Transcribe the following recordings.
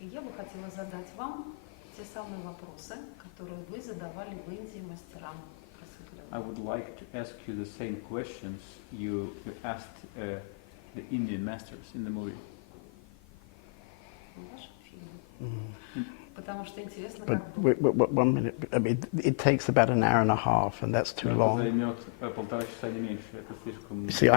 И я бы хотела задать вам те самые вопросы, которые вы задавали в Индии мастерам просветления. I would like to ask you the same questions you asked the Indian masters in the movie. В вашем фильме. Потому что интересно, But как бы... wait, 1 minute. I mean, it takes about an hour and a half, and that's too long. Займет 1,5 часа, не меньше. Это слишком. See,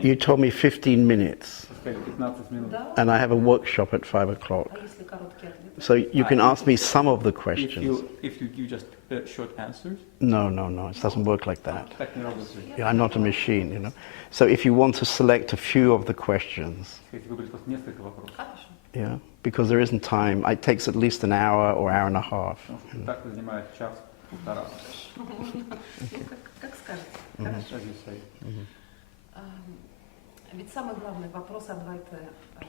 you told me 15 minutes, Сказали 15 минут. Да? and I have a workshop at 5 o'clock. А если короткие ответы? So you can ask me some of the questions. If you give just short answers. No, it doesn't work like that. Так не работает. Yeah, I'm not a machine, you know. So if you want to select a few of the questions, Если выбрать просто несколько вопросов. Хорошо. yeah, because there isn't time. It takes at least an hour or hour and a half. Так занимает час-полтора. Ну, как скажете. Хорошо. As you say. Ведь самый главный вопрос Адвайта,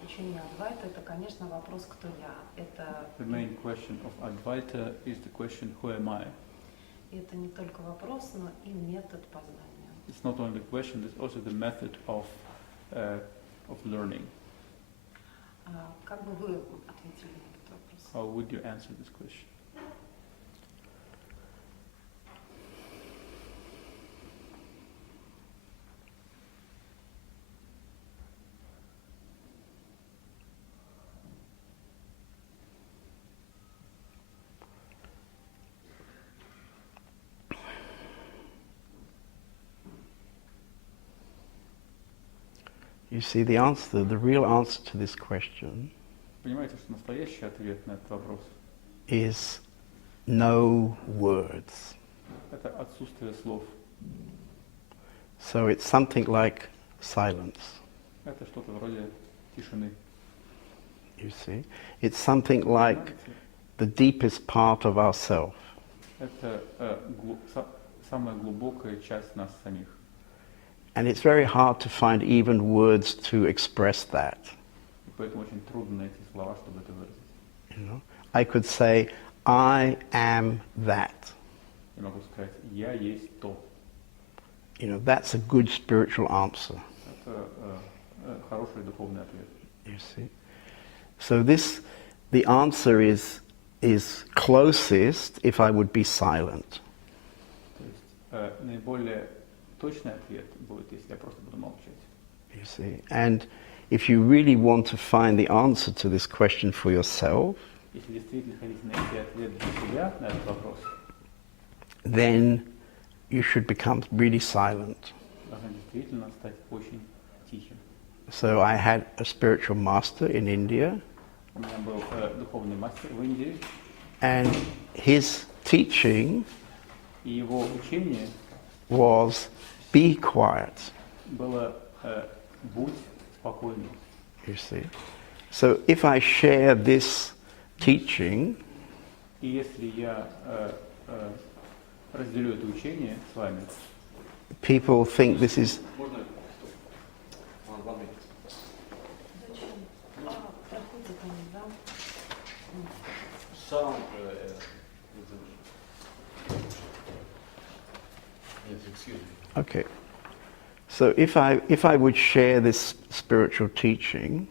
учения Адвайта, это, конечно, вопрос «Кто я?». Это... The main question of Advaita is the question, who am I? И это не только вопрос, но и метод познания. It's not only the question, it's also the method of learning. Как бы вы ответили на этот вопрос? How would you answer this question? You see, the real answer to this question Понимаете, что настоящий ответ на этот вопрос is no words. это отсутствие слов. So it's something like silence, Это что-то вроде тишины. you see. It's something like the deepest part of ourself. Это самая глубокая часть нас самих. And it's very hard to find even words to express that. И поэтому очень трудно найти слова, чтобы это выразить. You know? I could say, I am that. Я могу сказать, я есть то. You know, that's a good spiritual answer. Это хороший духовный ответ. You see? So the answer is closest if I would be silent. То есть наиболее точный ответ будет, если я просто буду молчать. You see? And if you really want to find the answer to this question for yourself, Если действительно хотите найти ответ для себя на этот вопрос, then you should become really silent. должны действительно стать очень тихим. So I had a spiritual master in India, У меня был духовный мастер в Индии, and his teaching и его учение was be quiet, было «будь спокойным». you see. So if I share this teaching, И если я разделю это учение с вами, people think this is... Зачем? Проходит они, да? Сам Okay. So if I would share this spiritual teaching,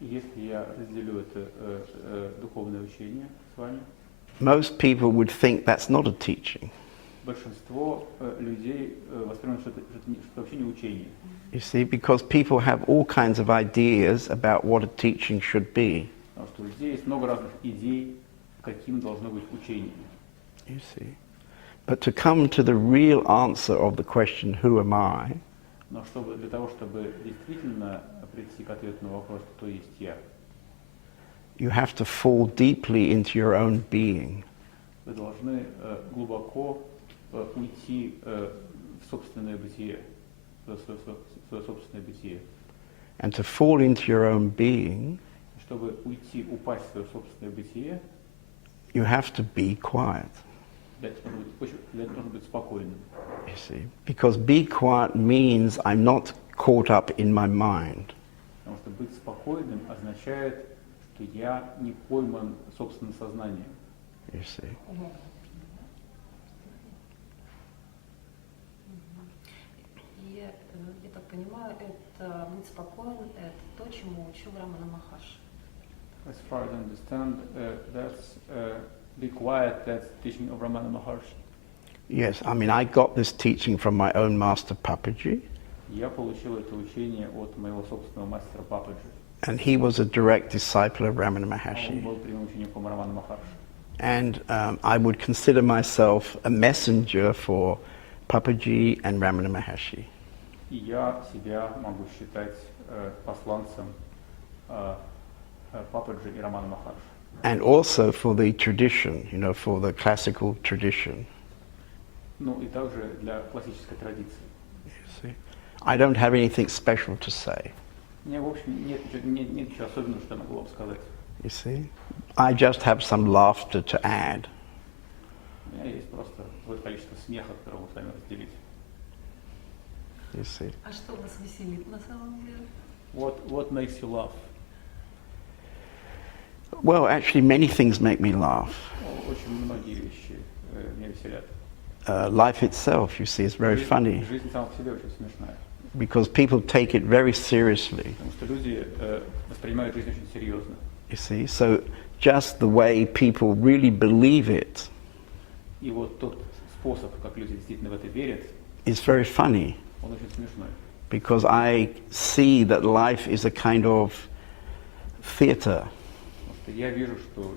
и если я разделю это духовное учение с вами, most people would think that's not a teaching. большинство людей воспринимают, что это вообще не учение. You see, because people have all kinds of ideas about what a teaching should be. Потому что у людей есть много разных идей, каким должно быть учение. You see. But to come to the real answer of the question, who am I, Но для того, чтобы действительно прийти к ответу на вопрос, кто есть я, you have to fall deeply into your own being. вы должны глубоко уйти в собственное бытие, в свое собственное бытие. And to fall into your own being, Чтобы упасть в свое собственное бытие, you have to be quiet. для этого нужно быть спокойным. You see, because be quiet means I'm not caught up in my mind. Потому что быть спокойным означает, что я не пойман собственным сознанием. You see. И я так понимаю, это быть спокойным, это то, чему учил Рамана Махарши. As far as I understand, that's be quiet. That's teaching of Ramana Maharshi. Yes, I mean, I got this teaching from my own master Papaji, Я получил это учение от моего собственного мастера Пападжи. and he was a direct disciple of Ramana Он Maharshi. был прямым учеником Рамана Махарши. And I would consider myself a messenger for Papaji and Ramana Maharshi. И я себя могу считать посланцем Пападжи и Рамана Махарши. And also for the tradition, you know, for the classical tradition. Ну и также для классической традиции. You see? I don't have anything special to say. У меня, в общем, нет ничего особенного, что я могу вам сказать. You see? I just have some laughter to add. У меня есть просто какое-то количество смеха, которое мы с вами разделить. You see? А что вас веселит на самом деле? What makes you laugh? Well, actually, many things make me laugh. Очень многие вещи меня веселят. Life itself, you see, is very funny Жизнь сама по себе очень смешная. because people take it very seriously. Потому что люди воспринимают жизнь очень серьезно. You see? So just the way people really believe it И вот тот способ, как люди действительно в это верят, is very funny он очень смешной. because I see that life is a kind of theatre. Потому что я вижу, что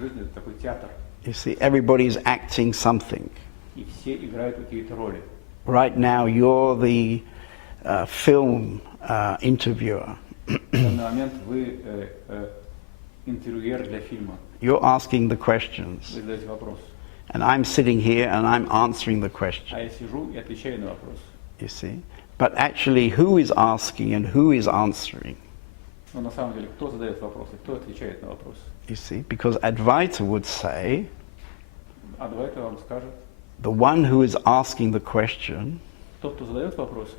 жизнь это такой театр, You see, everybody is acting something. и все играют какие-то роли. Right now, you're the film interviewer. В данный момент вы интервьюер для фильма. You're asking the questions. Вы задаете вопрос. And I'm sitting here and I'm answering the А question. я сижу и отвечаю на вопрос. You see? But actually, who is asking and who is answering? Но на самом деле, кто задает вопросы, кто отвечает на вопросы? You see? Because Advaita would say, Адвайта вам скажет, the one who is asking the question тот, кто задает вопросы,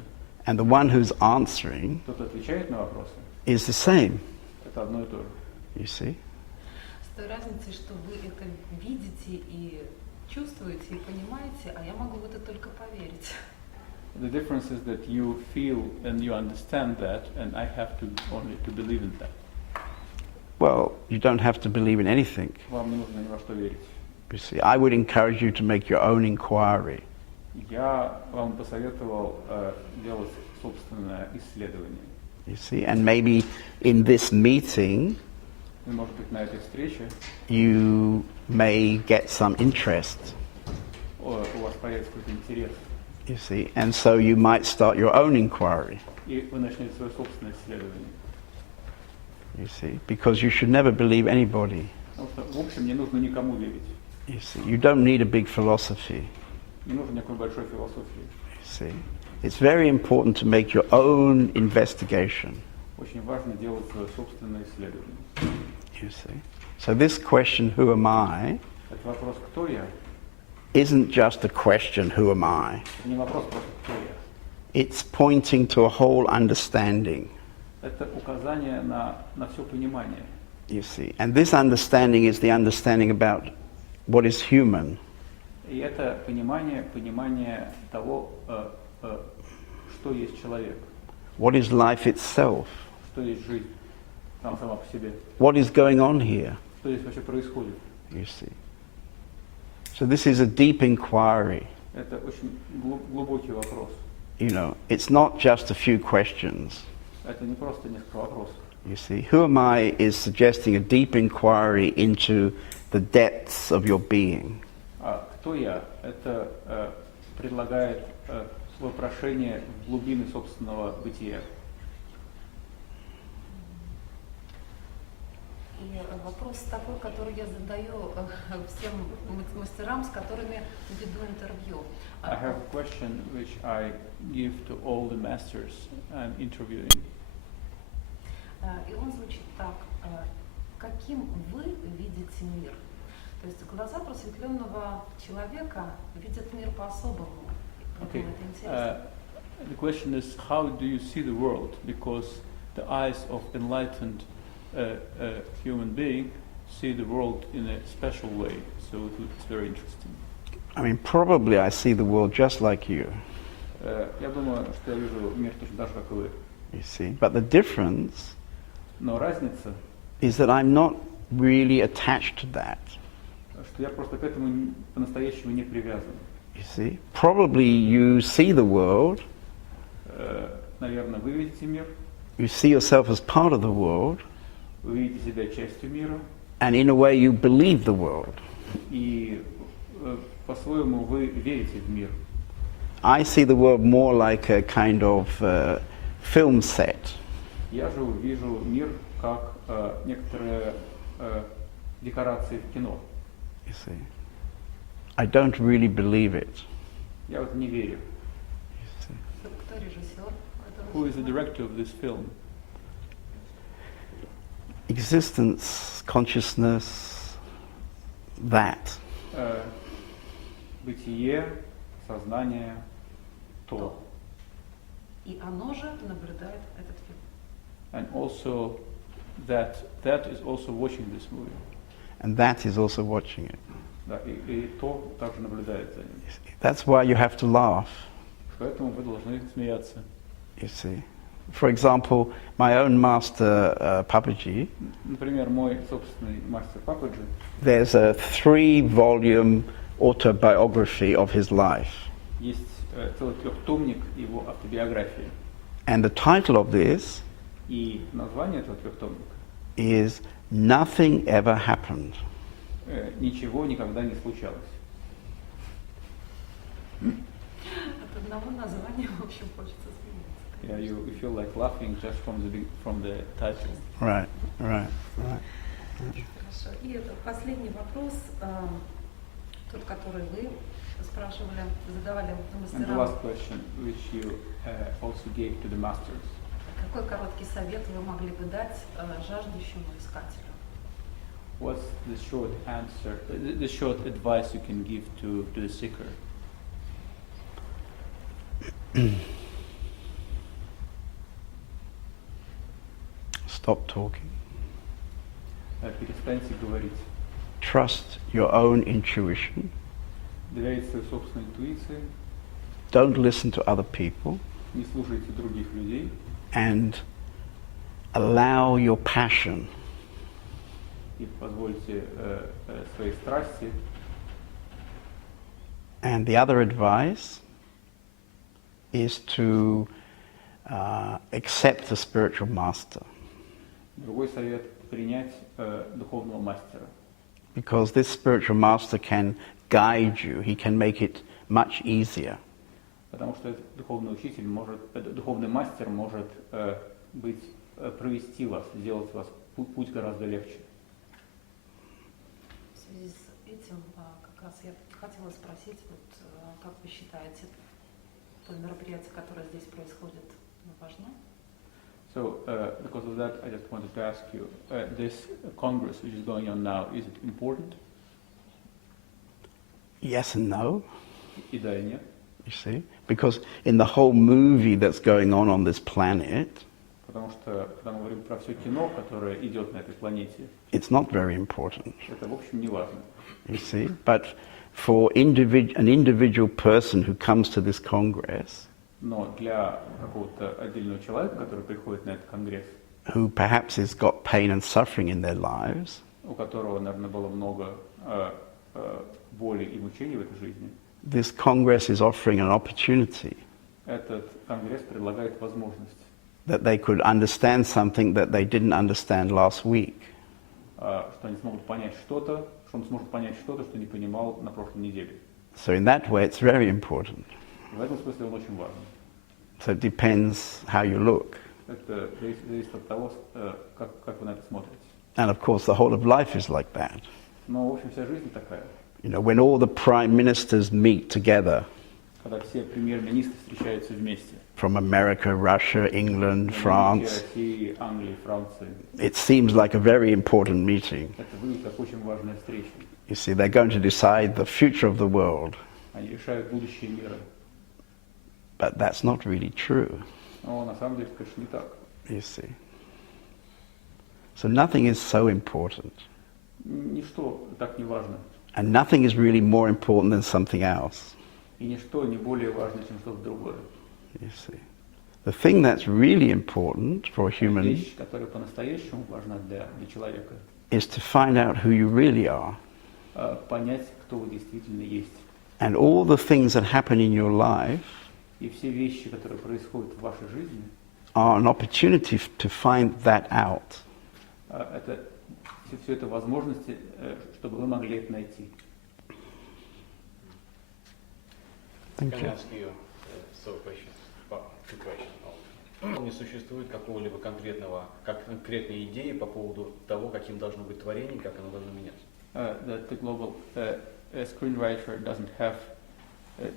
and the one who's answering тот, кто отвечает на вопросы, is the same. это одно и то же. You see? С той разницей, что вы это видите и чувствуете, и понимаете, а я могу в это только поверить. The difference is that you feel and you understand that, and I have to only to believe in that. Well, you don't have to believe in anything. Вам не нужно ни во что верить. You see, I would encourage you to make your own inquiry. Я вам посоветовал делать собственное исследование. You see, and maybe in this meeting, И, может быть, на этой встрече you may get some interest. у вас появится какой-то интерес, You see, and so you might start your own inquiry. и вы начнете свое собственное исследование. You see, because you should never believe anybody. Потому что, в общем, не нужно никому верить. You see, you don't need a big philosophy. Не нужно никакой большой философии. You see, it's very important to make your own investigation. Очень важно делать свое собственное исследование. You see, so this question, "Who am I?" Этот вопрос «Кто я?» isn't just a question, "Who am I?" Это не вопрос просто «Кто я?». It's pointing to a whole understanding. Это указание на все понимание. You see, and this understanding is the understanding about what is human. И это понимание того, что есть человек, What is life itself? что есть жизнь сама по себе, What is going on here? что здесь вообще происходит. You see. So this is a deep inquiry. Это очень глубокий вопрос. You know, it's not just a few questions. Это не просто несколько вопросов. You see, "Who am I?" is suggesting a deep inquiry into the depths of your being. А кто я? Это предлагает свое прошение в глубины собственного бытия. И вопрос такой, который я задаю всем мастерам, с которыми веду интервью. I have a question which I give to all the masters I'm interviewing. И он звучит так. Каким вы видите мир? То есть глаза просветленного человека видят мир по-особому. Okay. Это интересно. The question is, how do you see the world? Because the eyes of enlightened human being see the world in a special way. So it's very interesting. I mean, probably I see the world just like you. Я думаю, что я вижу мир точно так же, как и вы. You see, but the difference Но разница is that I'm not really attached to that. Что я просто к этому по-настоящему не привязан. You see? Probably you see the world, Наверное, вы видите мир, you see yourself as part of the world, вы видите себя частью мира, and in a way you believe the world. и по-своему вы верите в мир. I see the world more like a kind of film set. Я же вижу мир как некоторые декорации в кино. You see? I don't really believe it. Я в это не верю. You see? Кто режиссер этого Who is the фильма? director of this film? Existence, consciousness, that. Бытие, сознание, то. И оно же наблюдает этот фильм. And also that is also watching this movie. And that is also watching it. Да, и то также наблюдает за ним. You see? That's why you have to laugh. Поэтому вы должны смеяться. You see? For example, my own master, Papaji, Например, мой собственный мастер Пападжи, there's a 3-volume autobiography of his life. есть целый трехтомник его автобиографии. And the title of this И название этого трехтомника is Nothing Ever Happened. «Ничего никогда не случалось». От одного названия, в общем, хочется смеяться. Yeah, you feel like laughing just from the title. Right. Хорошо. И это последний вопрос, тот, который вы спрашивали, задавали And the мастерам. last question, which you also gave to the masters. Какой короткий совет вы могли бы дать жаждущему искателю? What's the short answer, the short advice you can give to the seeker? Stop talking. Перестаньте говорить. Trust your own intuition. Доверяйте своей собственной интуиции. Don't listen to other people. Не слушайте других людей. And allow your passion И позвольте своей страсти. And the other advice is to accept the spiritual master, Другой совет – принять духовного мастера. because this spiritual master can guide you. He can make it much easier. Потому что этот духовный учитель может, духовный мастер может провести вас, сделать вас путь гораздо легче. В связи с этим как раз я хотела спросить, вот, как вы считаете, то мероприятие, которое здесь происходит, важно? So, because of that, I just wanted to ask you, this Congress which is going on now, is it important? Yes and no, И да, и нет. you see? Because in the whole movie that's going on this planet, Потому что, когда мы говорим про все кино, которое идет на этой планете, it's not very important, это, в общем, не важно. you see? But for an individual person who comes to this Congress, Но для какого-то отдельного человека, который приходит на этот конгресс, who perhaps has got pain and suffering in their lives, у которого, наверное, было много боли и мучений в этой жизни, this Congress is offering an opportunity этот конгресс предлагает возможность, that they could understand something that they didn't understand last week. что они смогут понять что-то, что он сможет понять что-то, что не понимал на прошлой неделе. So in that way, it's very important. В этом смысле он очень важен. So it depends how you look. Это зависит от того, как вы на это смотрите. And of course, the whole of life is like that. Но, в общем, вся жизнь такая. You know, when all the prime ministers meet together Когда все премьер-министры встречаются вместе. from America, Russia, England, France, России, Англии, Франции. it seems like a very important meeting. Это выглядит как очень важная встреча. You see, they're going to decide the future of the world. Они решают будущее мира. But that's not really true, Но на самом деле, конечно, не так. you see. So nothing is so important. Ничто так не важно. And nothing is really more important than something else, И ничто не более важно, чем что-то другое. you see. The thing that's really important for a human Вещь, которая по-настоящему важна для человека, is to find out who you really are. Понять, кто вы действительно есть. And all the things that happen in your life И все вещи, которые происходят в вашей жизни, are an opportunity to find that out. Это все это возможности, чтобы вы могли это найти. Thank you. Can I ask you two questions? Не существует какого-либо конкретной идеи по поводу того, каким должно быть творение, как оно должно меняться. That the global screenwriter doesn't have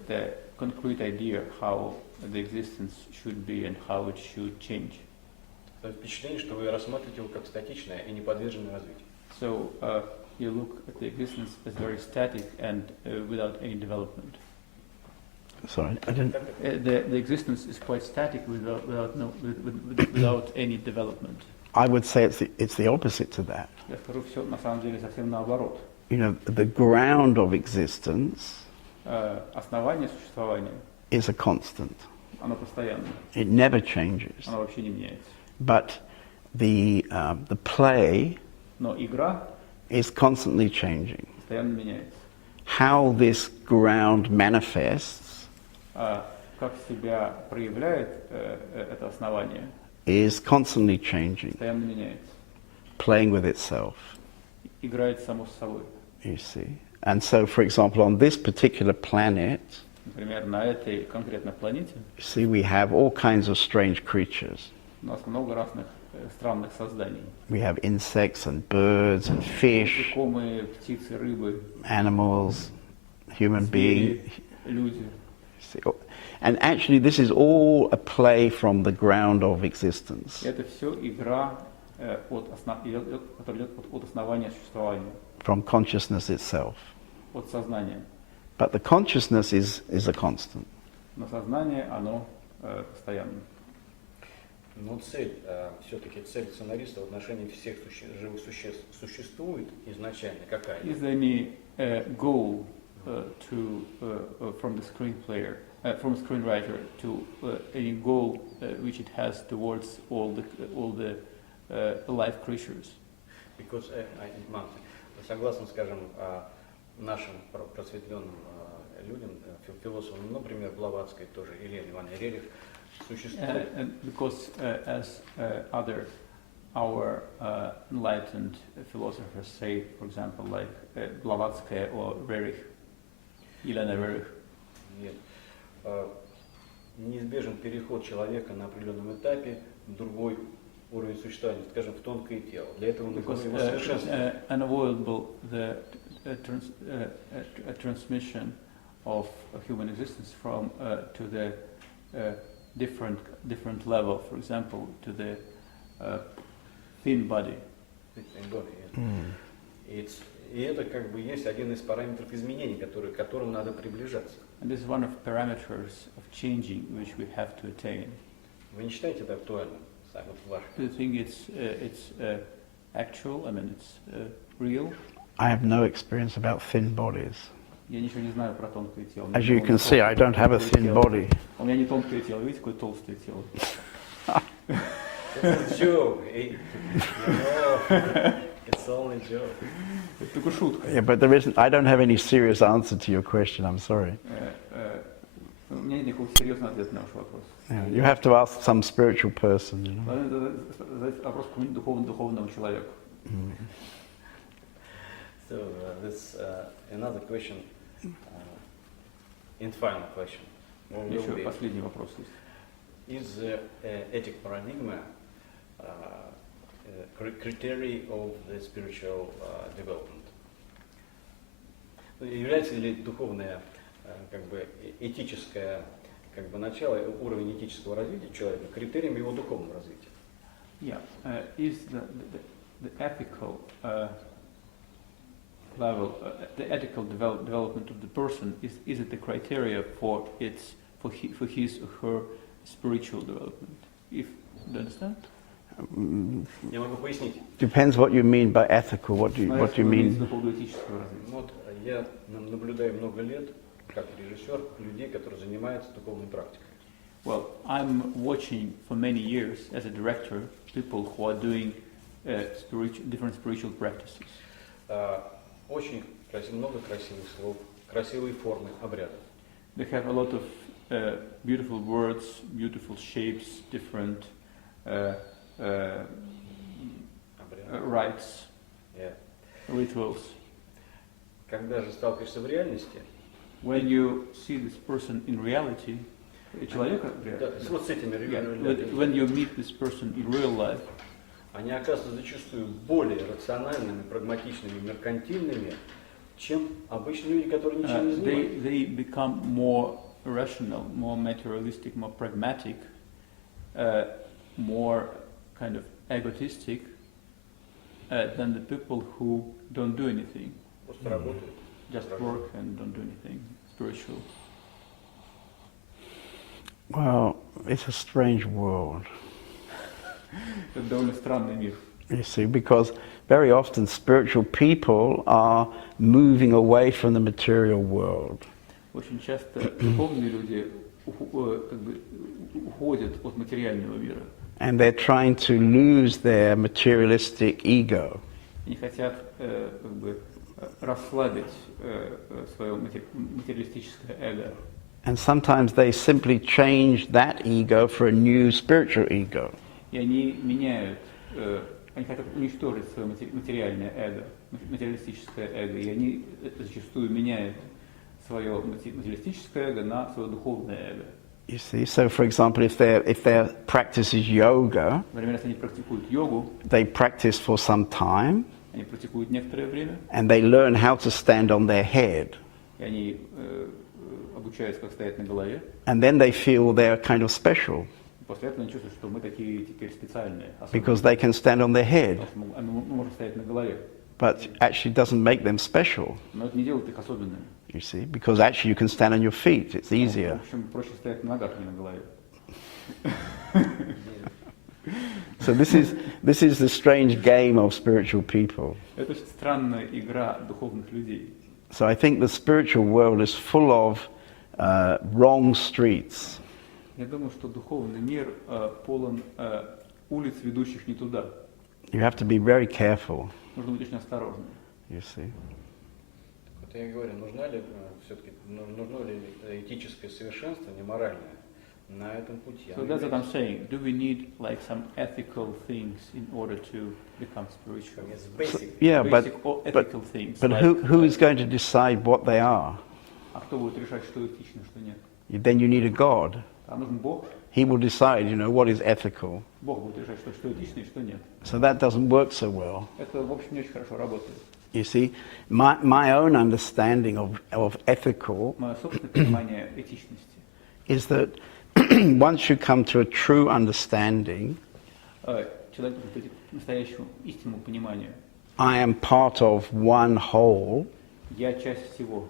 the concrete idea how the existence should be and how it should change. Впечатление, что вы рассматриваете его как статичное и не подверженное развитию. So you look at the existence as very static and without any development. Sorry, I didn't. The existence is quite static without any development. I would say it's the opposite to that. Я скажу, все на самом деле совсем наоборот. You know, the ground of existence Основание существования, is a constant. оно постоянно, It never changes. оно вообще не меняется. But the play Но игра is constantly changing. постоянно меняется. How this ground manifests Как себя проявляет это основание, is constantly changing, постоянно меняется. playing with itself, Играет само с собой. you see. And so, for example, on this particular planet, Например, на этой конкретной планете you see, we have all kinds of strange creatures. у нас много разных странных созданий. We have insects and birds and fish, Насекомые, птицы, рыбы, animals, human beings. звери, люди. And actually, this is all a play from the ground of existence, Это все игра, которая идет от основания существования, from consciousness itself. от сознания. But the consciousness is a constant. Но сознание, оно постоянно. Но все-таки цель сценариста в отношении всех живых существ существует изначально какая? Is there any goal from the screenwriter to any goal which it has towards all the live creatures? Because, согласно, скажем, нашим просветленным людям, философам, например, Блаватской тоже, или Иван Рерих, существует. Because as our enlightened philosophers say, for example, like Blavatsky or Rerich, Елена Рерих. Нет. Неизбежен переход человека на определенном этапе в другой уровень существования, скажем, в тонкое тело. Для этого нужно его совершенствовать. Unavoidable the transmission of human existence from to the different level, for example, to the thin body. И это как бы есть один из параметров изменений, к которым надо приближаться. And this is one of the parameters of changing which we have to attain. Вы не считаете это актуальным? Do you think it's actual? I mean, it's real? I have no experience about thin bodies. Я ничего не знаю про тонкое тело. As you can see, I don't have a thin body. У меня не тонкое тело, видите, какое толстое тело. It's a joke. It's only a joke. Это только шутка. Yeah, but there isn't. I don't have any serious answer to your question. I'm sorry. У меня нет никакого серьезного ответа на ваш вопрос. Yeah, you have to ask some spiritual person. You know? Надо задать вопрос какому-нибудь духовному человеку. So this another question, and final question. Еще последний вопрос есть. Is ethic paradigm criteria of the spiritual development? Является ли духовное, как бы этическое, как бы начало, уровень этического развития человека критерием его духовного развития? Yeah, is the ethical level, the ethical development of the person, is it the criteria for his or her spiritual development? Do you understand? Я могу пояснить. Depends what you mean by ethical. What do you mean? Вот я наблюдаю много лет как режиссер людей, которые занимаются духовной практикой. Well, I'm watching for many years as a director people who are doing different spiritual practices. Очень много красивых слов, красивые формы обрядов. They have a lot of beautiful words, beautiful shapes, different rites, rituals. Когда же сталкиваешься в реальности, when you see this person in reality, человека, вот с этими when you meet this person in real life, они оказываются зачастую более рациональными, прагматичными, меркантильными, чем обычные люди, которые ничем не занимаются. They become more rational, more materialistic, more pragmatic, more kind of egotistic than the people who don't do anything. Просто работают. Just work and don't do anything spiritual. Well, it's a strange world. Это довольно странный мир. You see, because very often spiritual people are moving away from the material world. Очень часто духовные люди как бы уходят от материального мира. And they're trying to lose their materialistic ego. Они хотят как бы расслабить свое материалистическое эго. And sometimes they simply change that ego for a new spiritual ego. И они меняют, они хотят уничтожить свое материальное эго, материалистическое эго, и они зачастую меняют свое материалистическое эго на свое духовное эго. You see, so for example, if their practice is yoga, Например, если они практикуют йогу, they practice for some time, они практикуют некоторое время, and they learn how to stand on their head. и они обучаются, как стоять на голове. And then they feel they're kind of special После этого они чувствуют, что мы такие теперь специальные, because they can stand on their head. потому что мы можем стоять на голове. But actually doesn't make them special, Но это не делает их особенными. you see, because actually you can stand on your feet, it's easier. В общем, проще стоять на ногах, а не на голове. So this is the strange game of spiritual people. Это очень странная игра духовных людей. So I think the spiritual world is full of wrong streets. Я думаю, что духовный мир полон улиц, ведущих не туда. You have to be very careful, Нужно быть очень осторожным. you see. Вот я говорю, нужно ли этическое совершенствование, моральное на этом пути? So that's what I'm saying. Do we need like some ethical things in order to become spiritual? It's basic. Yeah, Basic ethical things. but like, who is going to decide what they are? А кто будет решать, что этично, что нет? Then you need a God. Там нужен Бог. He will decide, what is ethical. Бог будет решать, что этично и что нет. So that doesn't work so well. Это, в общем, не очень хорошо работает. You see, my own understanding of ethical Мое собственное понимание этичности. is that once you come to a true understanding, Человек может прийти к настоящему истинному пониманию. I am part of one whole. Я часть всего.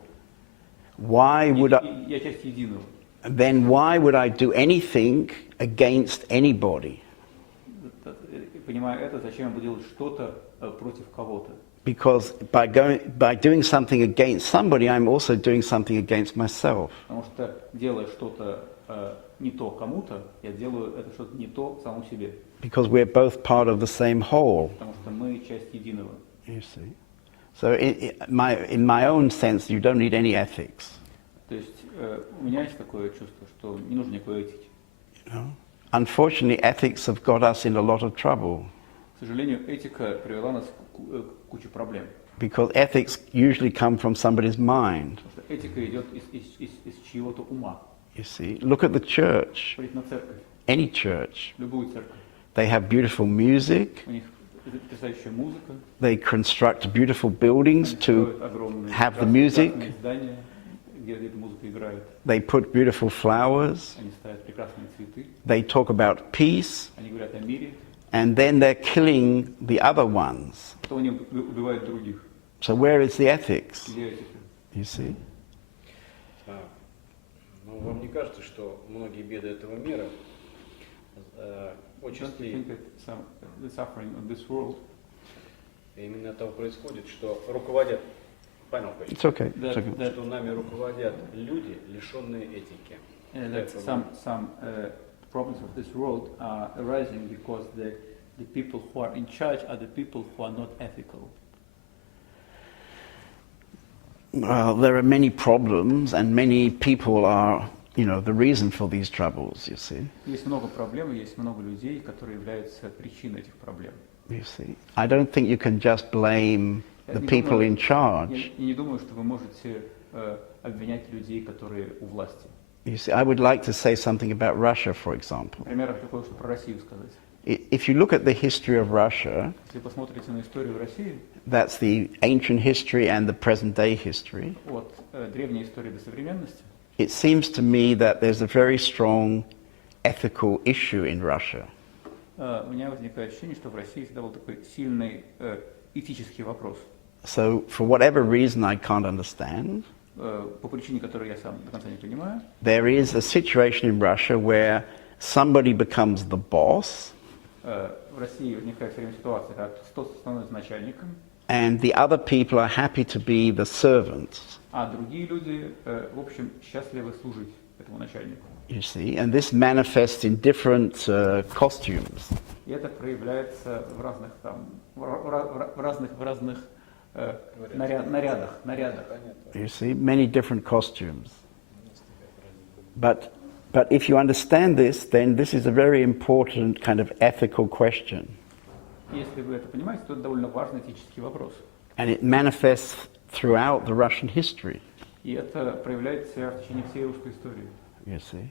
Why would I? Я часть единого. Then why would I do anything against anybody? Понимая это, зачем я буду делать что-то против кого-то? Because by doing something against somebody, I'm also doing something against myself. Потому что, делая что-то не то кому-то, я делаю это что-то не то самому себе. Because we're both part of the same whole. Потому что мы часть единого. You see. So in my own sense, you don't need any ethics. То есть у меня есть такое чувство, что не нужно никакой этики. Unfortunately, ethics have got us in a lot of trouble. К сожалению, этика привела нас к куче проблем. Because ethics usually come from somebody's mind. Потому что этика идет из чьего-то ума. You see, look at the church. Смотрите на церковь, Any church. любую церковь. They have beautiful music. У них потрясающая музыка. They construct beautiful buildings Они to строят огромные have the music. прекрасные здания, где эта музыка играет. They put beautiful flowers. Они ставят прекрасные цветы. They talk about peace. Они говорят о мире. And then they're killing the other ones. Потом они убивают других. So where is the ethics? Где этика? You see? Ну, вам не кажется, что многие беды этого мира Don't you отчасти think that the suffering of this world именно от того происходит, что руководят, понял, It's okay. It's that, okay. that что нами руководят люди, лишенные этики. that some problems of this world are arising because the people who are in charge are the people who are not ethical. Well, there are many problems, and many people are, the reason for these troubles, you see. Есть много проблем, есть много людей, которые являются причиной этих проблем. You see. I don't think you can just blame the people in charge. Я не думаю, что вы можете обвинять людей, которые у власти. You see, I would like to say something about Russia, for example. Например, я хочу про Россию сказать. If you look at the history of Russia, Если посмотрите на историю России, that's the ancient history and the present-day history, от древней истории до современности, it seems to me that there's a very strong ethical issue in Russia. у меня возникает ощущение, что в России всегда был такой сильный этический вопрос. So, for whatever reason I can't understand, по причине, которую я сам до конца не понимаю, there is a situation in Russia where somebody becomes the boss, в России возникает все время ситуация, когда кто-то становится начальником, and the other people are happy to be the servants. а другие люди, в общем, счастливы служить этому начальнику. You see, and this manifests in different costumes. И это проявляется в разных нарядах. You see, many different costumes. But if you understand this, then this is a very important kind of ethical question. Если вы это понимаете, то это довольно важный этический вопрос. And it manifests throughout the Russian history. И это проявляется в течение всей русской истории. You see.